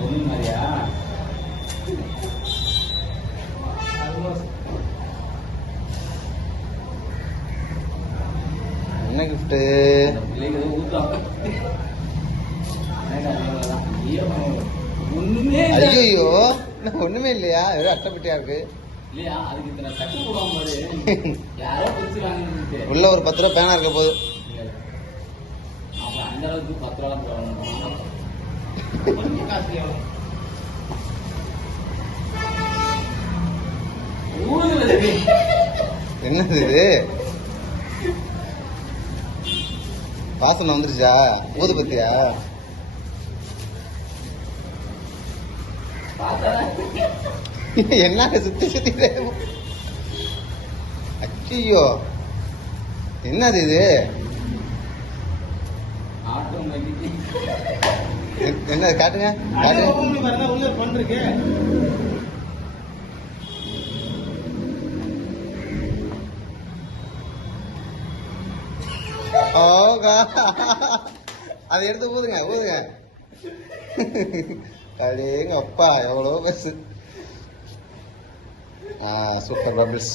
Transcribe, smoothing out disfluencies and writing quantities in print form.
பொண்ணு மாதிரியா? என்ன கிஃப்ட்? ஐயோ ஒண்ணுமே இல்லையா? வெறும் அட்டைப்பட்டியா இருக்கு. உள்ள ஒரு 10 ரூபா பேனா இருக்க போகுது. அந்த அளவுக்கு 10 ரூபா. என்னது இது? வாசனை வந்துருச்சா? ஊதுபத்தியா? என்ன சுத்தி சுத்தி? ஐயோ என்னது இது? என்ன காட்டுங்க காட்டுங்க. அதை எடுத்து ஊதுங்க ஊதுங்க. அடேங்க அப்பா எவ்வளோ பெருசு. Super bubbles.